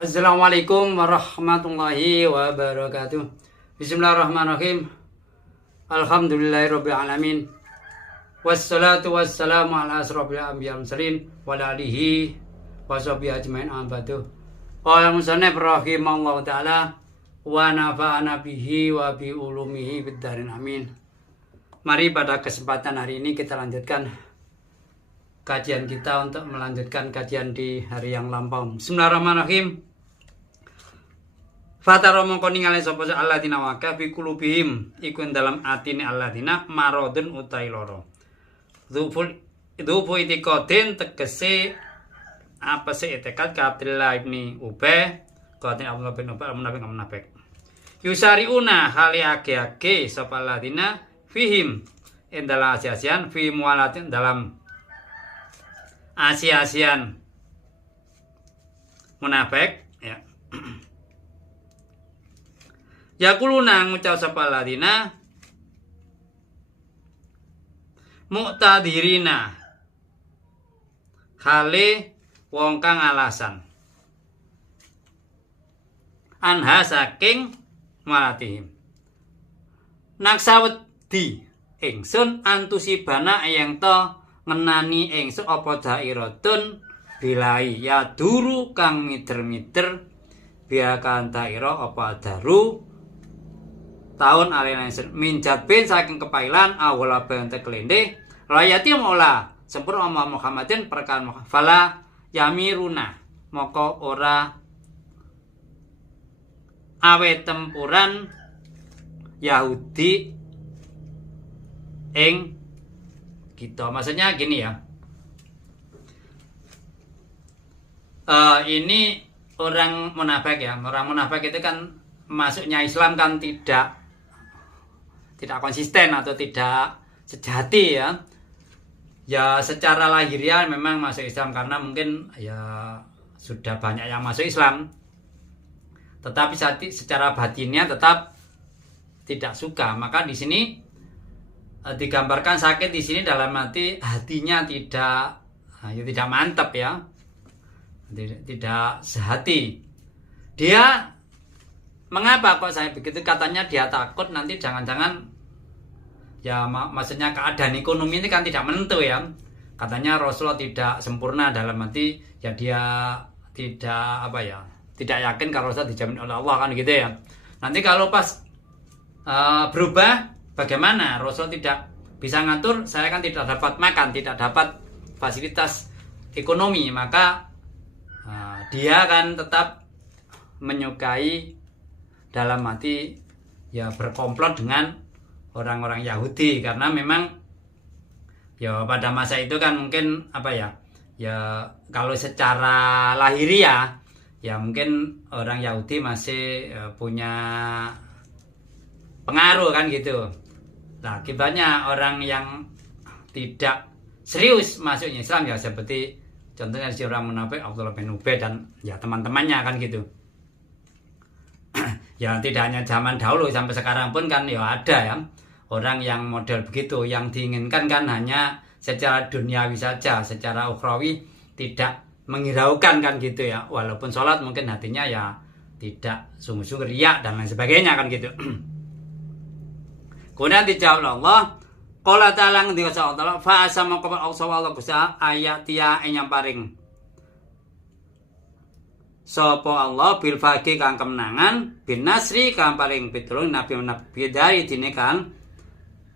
Assalamualaikum warahmatullahi wabarakatuh. Bismillahirrahmanirrahim. Alhamdulillahirabbil alamin. Wassalatu wassalamu ala asrofil anbiya'i wal mursalin wa ala alihi washabihi ajmain ambadu. Qala musannif rahimallahu taala wa nafa'ana bihi wa bi ulumihi fid darin amin. Mari pada kesempatan hari ini kita lanjutkan kajian kita untuk melanjutkan kajian di hari yang lampau. Bismillahirrahmanirrahim. Fatara mongko ningali sapa alladzina waka fi qulubihim iku dalam atine alladzina maradun utai loro. Dzufu itiqadin tegese apa sih itiqad ka Abdullah ibni Ubay qatin Abdullah bin Ubay munafik. Yusariuna hali age sapa alladzina fihim endala asiasian fi mualatin dalam asiasian munafik ya. Yaquluna ngucap sapa ladina muqtadirina hale wong kang alasan anha saking malatihim naksawedi ingsun antusibana yang to ngenani ingsun apa dairatun bilai ya duru kang mider-mider biakan daira apa daru tahun alena minjat bin saking kepailan awala bente kelende layati mola sempurna Muhammadin perkara fala yamiruna moko ora awe tempuran Yahudi ing gitu. Maksudnya gini ya, ini orang munafik ya, orang munafik itu kan masuknya Islam kan tidak konsisten atau tidak sejati ya. Ya secara lahiriah memang masuk Islam karena mungkin ya sudah banyak yang masuk Islam. Tetapi secara batinnya tetap tidak suka. Maka di sini digambarkan sakit di sini dalam arti hatinya tidak mantap ya. Tidak sehati. Dia mengapa kok saya begitu? Katanya dia takut nanti jangan-jangan ya maksudnya keadaan ekonomi ini kan tidak menentu ya. Katanya Rasulullah tidak sempurna dalam arti ya dia tidak yakin kalau Rasulullah dijamin oleh Allah kan gitu ya. Nanti kalau pas berubah bagaimana? Rasulullah tidak bisa ngatur, saya kan tidak dapat makan, tidak dapat fasilitas ekonomi, maka dia kan tetap menyukai dalam arti ya berkomplot dengan orang-orang Yahudi karena memang ya pada masa itu kan mungkin ya kalau secara lahiriah ya mungkin orang Yahudi masih punya pengaruh kan gitu. Nah akibatnya orang yang tidak serius masuknya Islam ya seperti contohnya si orang munafik Abdullah bin Ubay dan ya teman-temannya kan gitu. Ya tidak hanya zaman dahulu sampai sekarang pun kan ya ada ya orang yang model begitu, yang diinginkan kan hanya secara duniawi saja, secara ukhrawi tidak menghiraukan kan gitu ya. Walaupun sholat mungkin hatinya ya tidak sungguh-sungguh riak dan lain sebagainya kan gitu. Kemudian dijawab Allah, qala ta'ala ngendika Allah fa asama qabla Allah gusa ayat dia yang paring sapa Allah bil faqi kang kemenangan bin nasri kang paling pitulung nabi dari dine kang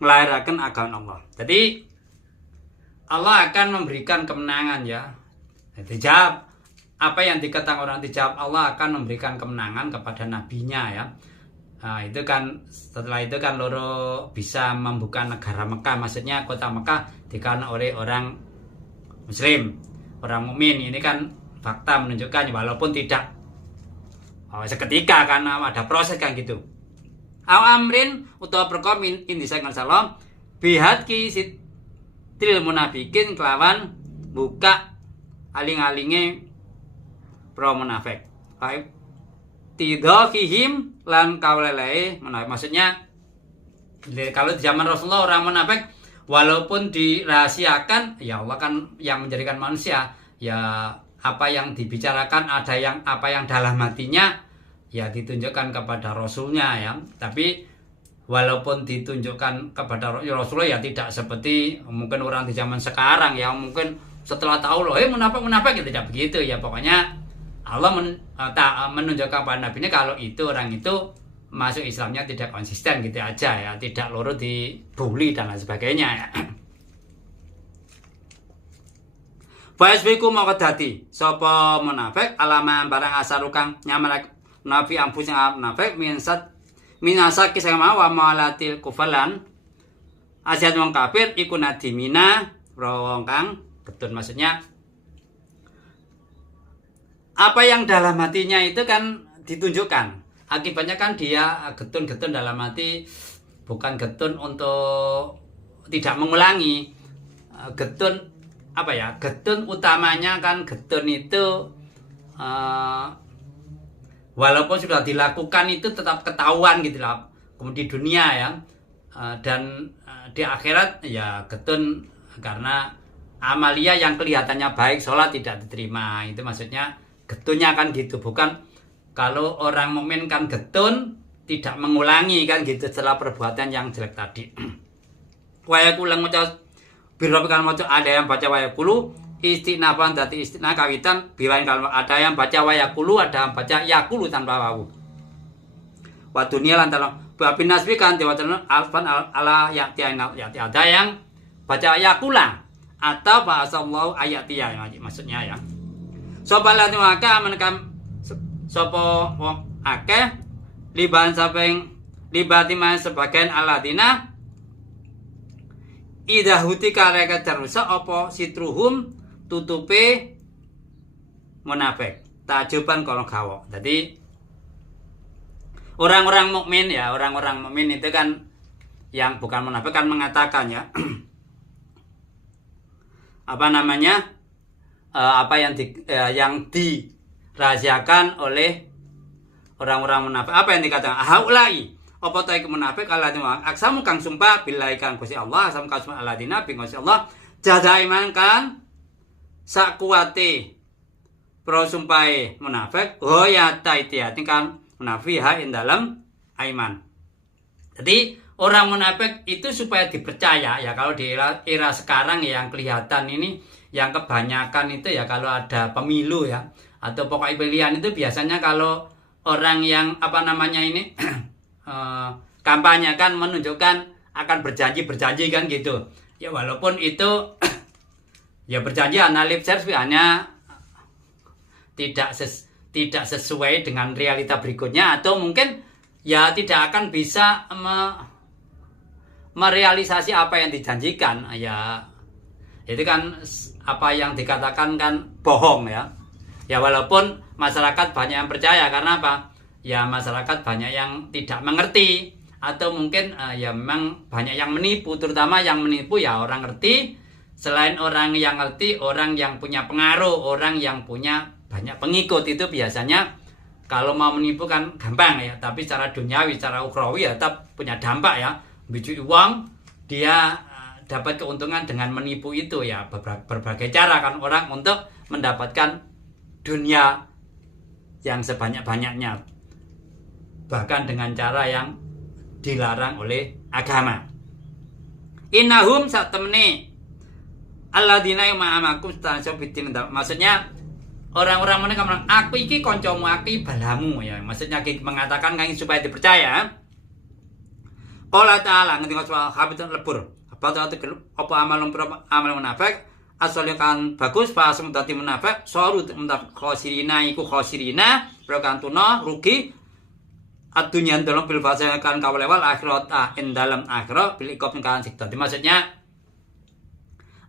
nglahiraken agama Allah. Jadi Allah akan memberikan kemenangan ya. Dijawab apa yang dikatakan orang dijawab Allah akan memberikan kemenangan kepada nabinya ya. Nah, itu kan setelah itu kan loro bisa membuka negara Mekah, maksudnya kota Mekah dikatakan oleh orang muslim, orang mukmin. Ini kan fakta menunjukkan walaupun tidak seketika karena ada proses kan gitu. Aw amrin utawa perkara indisa salam bihadki sitril munafikin kelawan buka aling-alinge pro munafik. Baik. Tidakihim lan kaulelai munafik. Maksudnya kalau di zaman Rasulullah orang munafik walaupun dirahasiakan ya Allah kan yang menjadikan manusia ya apa yang dibicarakan, ada yang apa yang dalam hatinya ya ditunjukkan kepada Rasulnya ya. Tapi walaupun ditunjukkan kepada Rasulullah ya tidak seperti mungkin orang di zaman sekarang yang mungkin setelah tahu loh munafik ya tidak begitu ya. Pokoknya Allah menunjukkan kepada Nabi-Nya kalau itu orang itu masuk Islamnya tidak konsisten gitu aja ya, tidak loro dibully dan lain sebagainya ya. Faisbiku maka dadi sapa munafik alaman barang asar kang nyamarak nabi ampun sing munafik minasa kisah wa malatil kufalan asiat wong kafir iku nadimina wong kang betul, maksudnya apa yang dalam hatinya itu kan ditunjukkan. Akibatnya kan dia getun-getun dalam hati, bukan getun untuk tidak mengulangi. Getun apa ya? Getun utamanya kan getun itu walaupun sudah dilakukan itu tetap ketahuan gitu lah. Kemudian di dunia ya, dan di akhirat ya getun karena amalia yang kelihatannya baik, sholat tidak diterima. Itu maksudnya getunnya kan gitu, bukan kalau orang mukmin kan getun tidak mengulangi kan gitu setelah perbuatan yang jelek tadi. Wayaku lang maca biro kan maca ada yang baca wayakulu istinafan dadi istinah kawitan birain kalau ada yang baca wayakulu, ada yang baca yakulu tanpa wawu. Wa dunia lan talong babin nasbi kan diwacan alfan ala yati ada yang baca yakula atau bahasa Allah ayatiya maksudnya ya. Sapa lan maka menekam sapa wong akeh liban saping libati man sebagian aladina idahuti kareka terusa apa sitruhum tutupe munafik tajuban kalau gawok. Jadi orang-orang mukmin ya, orang-orang mukmin itu kan yang bukan munafik kan mengatakan ya apa namanya apa yang dirahasiakan oleh orang-orang munafik. Apa yang dikatakan? Haulai apa ta iku munafik alladzina aksamu kang sumpah billahi kan Gusti Allah, asam kasmu alladzina bi Gusti Allah jaza iman kan sak kuate pro sumpahe munafik ya taitiati kan munafiha ing dalam aiman. Jadi orang munafik itu supaya dipercaya ya, kalau di era sekarang yang kelihatan ini yang kebanyakan itu ya kalau ada pemilu ya atau pokok pilihan itu biasanya kalau orang yang apa namanya ini kampanye kan menunjukkan akan berjanji kan gitu ya, walaupun itu ya berjanji analip service hanya tidak sesuai dengan realita berikutnya, atau mungkin ya tidak akan bisa merealisasi apa yang dijanjikan ya. Itu kan apa yang dikatakan kan bohong ya. Ya walaupun masyarakat banyak yang percaya, karena apa? Ya masyarakat banyak yang tidak mengerti, atau mungkin ya memang banyak yang menipu, terutama yang menipu ya orang ngerti. Selain orang yang ngerti, orang yang punya pengaruh, orang yang punya banyak pengikut itu biasanya kalau mau menipu kan gampang ya, tapi secara duniawi, secara ukhrawi ya tetap punya dampak ya. Bicu uang, dia dapat keuntungan dengan menipu itu ya, berbagai cara kan orang untuk mendapatkan dunia yang sebanyak-banyaknya, bahkan dengan cara yang dilarang oleh agama. Innahum satemene alladzina ma'amakum tasabitin, maksudnya orang-orang mereka bilang aku iki koncomu, aku balamu ya, maksudnya mengatakan kan supaya dipercaya. Qala ta'ala ngerti soal habitat lebur apa amal munafik asalnya kan bagus pas mutati munafik sorut munafik khosirina iku khosirina prokantuna rugi adunya dalam bil fasa kan kawalewal akhirat in dalam akhirat bil ikop kan sikta. Maksudnya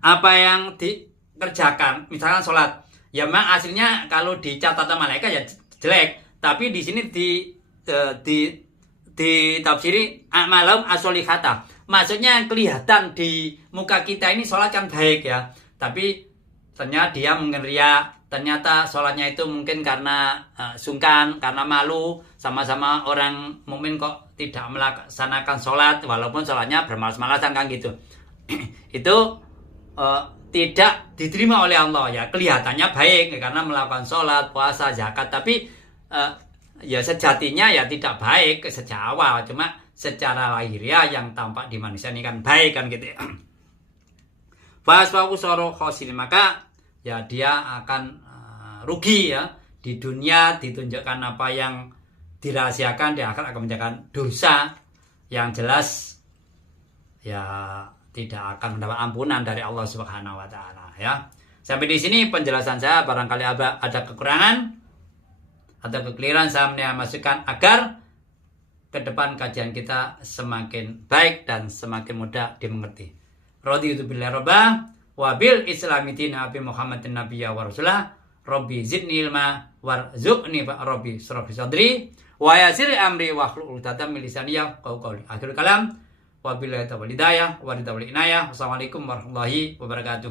apa yang dikerjakan misalkan sholat ya memang aslinya kalau di catatan malaikat ya jelek, tapi di sini ditafsiri amalum asolihata. Maksudnya yang kelihatan di muka kita ini sholat kan baik ya, tapi ternyata dia mungkin ria, ternyata sholatnya itu mungkin karena sungkan, karena malu, sama-sama orang mukmin kok tidak melaksanakan sholat walaupun sholatnya bermalas-malasan kan gitu. Itu tidak diterima oleh Allah. Ya kelihatannya baik karena melakukan sholat, puasa, zakat, tapi ya sejatinya ya tidak baik sejak awal. Cuma secara lahiriah yang tampak di manusia ini kan baik kan gitu ya. Maka ya dia akan rugi ya di dunia, ditunjukkan apa yang dirahasiakan, di akhirat akan menjaga dosa yang jelas ya tidak akan mendapat ampunan dari Allah Subhanahu wa taala ya. Sampai di sini penjelasan saya, barangkali ada kekurangan atau kekeliruan saya masukan agar ke depan kajian kita semakin baik dan semakin mudah dimengerti. Raditu billahi robba wa bil islami dina bi Muhammadin nabiyya wa rasulah. Rabbi zidni ilma warzuqni rabbi shrah sadri wa yassir amri wa hlul 'uqdatam min lisani yafqahu qawli. Akhirul kalam. Wabillahi taufiq wal hidayah wa ridha wal inayah. Wassalamualaikum warahmatullahi wabarakatuh.